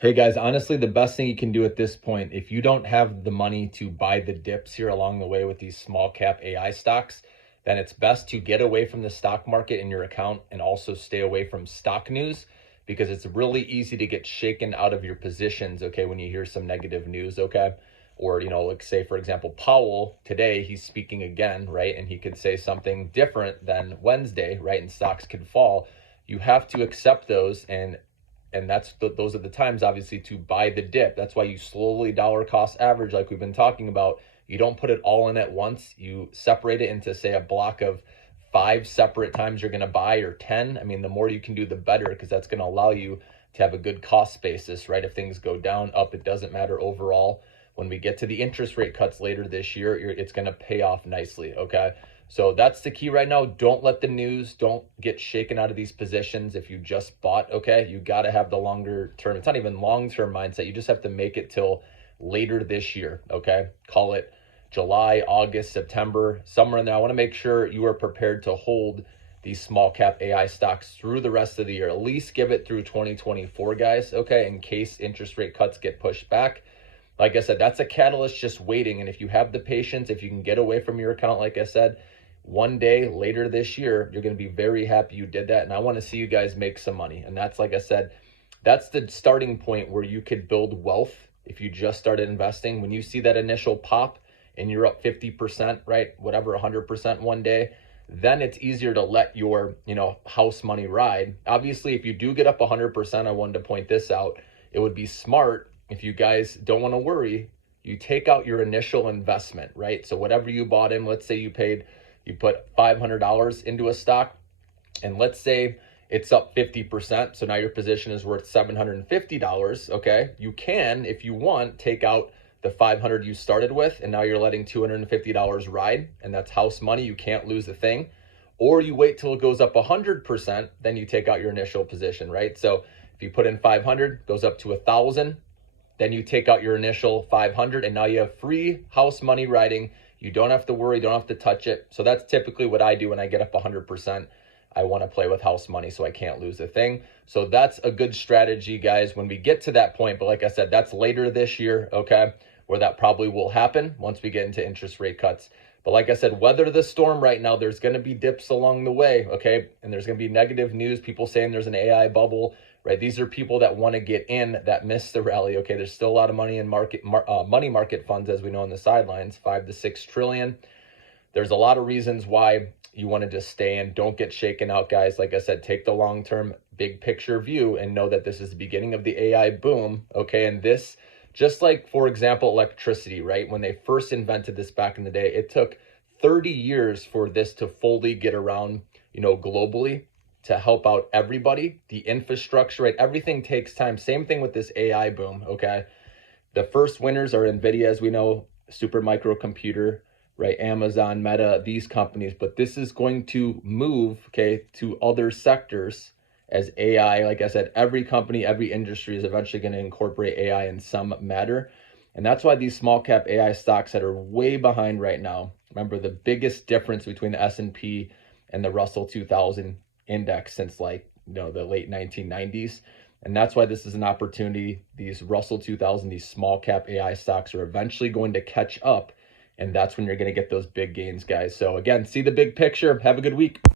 Hey guys, honestly, the best thing you can do at this point, if you don't have the money to buy the dips here along the way with these small cap AI stocks, then it's best to get away from the stock market in your account and also stay away from stock news because it's really easy to get shaken out of your positions, okay, when you hear some negative news, okay? Or, like say, for example, Powell today, he's speaking again, right? And he could say something different than Wednesday, right? And stocks could fall. You have to accept those and those are the times obviously to buy the dip. That's why you slowly dollar cost average like we've been talking about. You don't put it all in at once. You separate it into say a block of 5 separate times you're going to buy, or 10. I mean, the more you can do the better, because that's going to allow you to have a good cost basis, right? If things go down, up, it doesn't matter overall. When we get to the interest rate cuts later this year, it's going to pay off nicely, okay? So that's the key right now. Don't let the news, don't get shaken out of these positions if you just bought, okay? You got to have the longer term. It's not even long-term mindset. You just have to make it till later this year, okay? Call it July, August, September, somewhere in there. I want to make sure you are prepared to hold these small cap AI stocks through the rest of the year. At least give it through 2024, guys, okay? In case interest rate cuts get pushed back. Like I said, that's a catalyst just waiting. And if you have the patience, if you can get away from your account, like I said, one day later this year, you're going to be very happy you did that. And I want to see you guys make some money. And that's, like I said, that's the starting point where you could build wealth if you just started investing. When you see that initial pop and you're up 50%, right? Whatever, 100% one day, then it's easier to let your, house money ride. Obviously, if you do get up 100%, I wanted to point this out. It would be smart if you guys don't want to worry, you take out your initial investment, right? So whatever you bought in, let's say you put $500 into a stock, and let's say it's up 50%. So now your position is worth $750. Okay. You can, if you want, take out the 500 you started with, and now you're letting $250 ride, and that's house money. You can't lose a thing. Or you wait till it goes up 100%, then you take out your initial position, right? So if you put in 500, goes up to 1,000, then you take out your initial 500, and now you have free house money riding. You don't have to worry, don't have to touch it. So that's typically what I do when I get up 100%. I want to play with house money so I can't lose a thing. So that's a good strategy, guys, when we get to that point. But like I said, that's later this year, okay, where that probably will happen once we get into interest rate cuts. But like I said, weather the storm right now. There's going to be dips along the way, okay? And there's going to be negative news, people saying there's an AI bubble, right? These are people that want to get in that missed the rally, okay? There's still a lot of money in money market funds, as we know, on the sidelines, 5 to 6 trillion. There's a lot of reasons why you want to just stay in. Don't get shaken out, guys. Like I said, take the long-term big picture view and know that this is the beginning of the AI boom, okay? And this, just like, for example, electricity, right? When they first invented this back in the day, it took 30 years for this to fully get around, globally, to help out everybody. The infrastructure, right? Everything takes time. Same thing with this AI boom, okay? The first winners are NVIDIA, as we know, Supermicro Computer, right? Amazon, Meta, these companies. But this is going to move, okay, to other sectors as AI. Like I said, every company, every industry is eventually going to incorporate AI in some matter. And that's why these small cap AI stocks that are way behind right now. Remember, the biggest difference between the S&P and the Russell 2000 index since the late 1990s. And that's why this is an opportunity. These Russell 2000, these small cap AI stocks are eventually going to catch up. And that's when you're going to get those big gains, guys. So again, see the big picture. Have a good week.